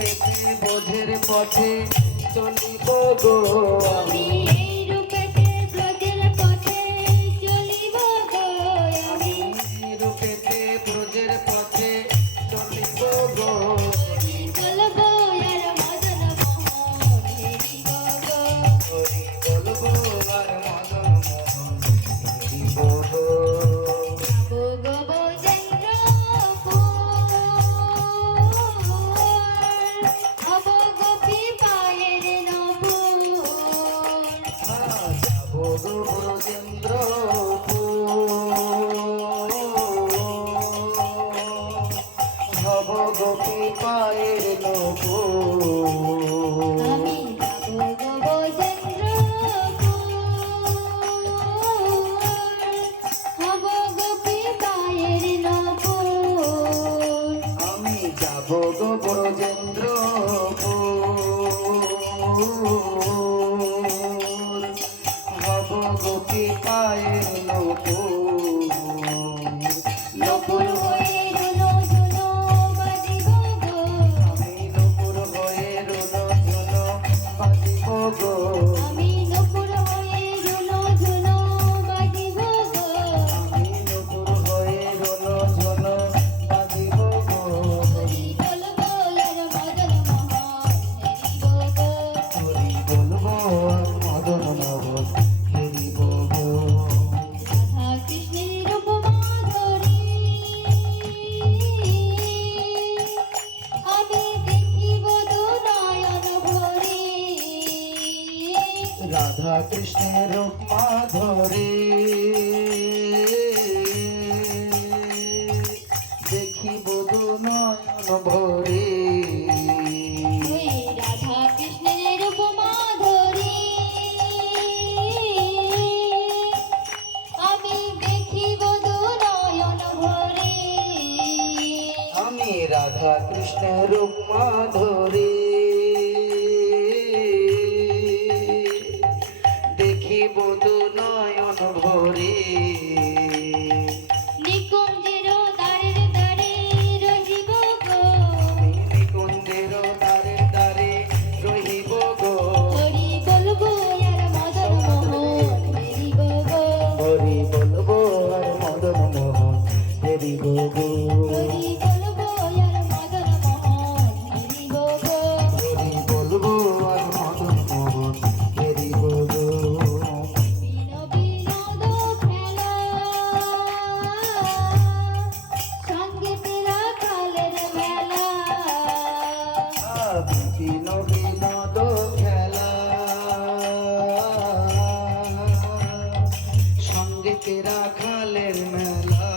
থেকে বোধের পথে চলিব গো আমি? 不如不如见。कृष्ण रुक्मण সঙ্গে রাখালের মেলা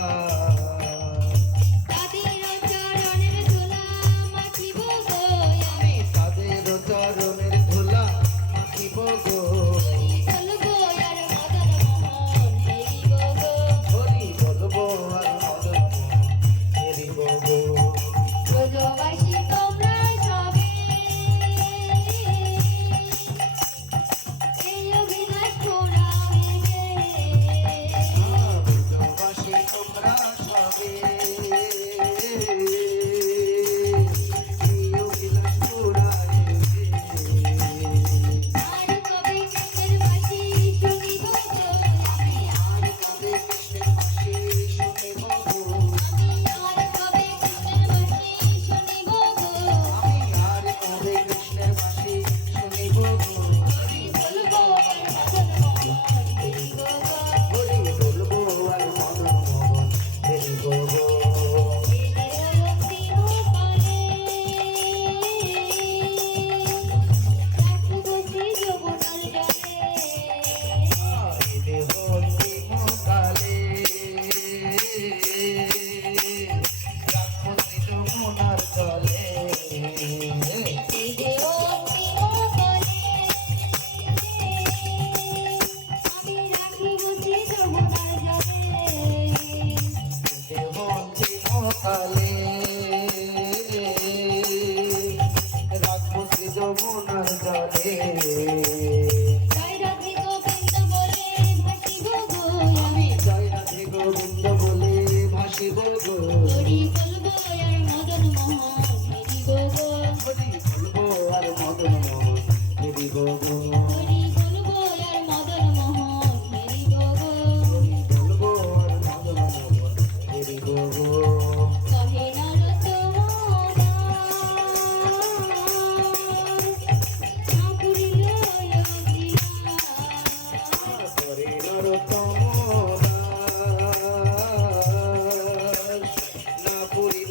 Ale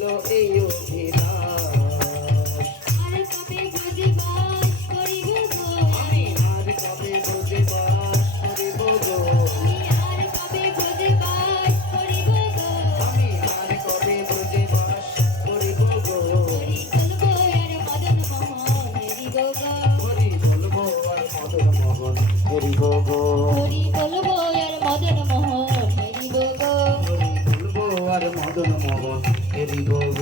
Lord sei. go.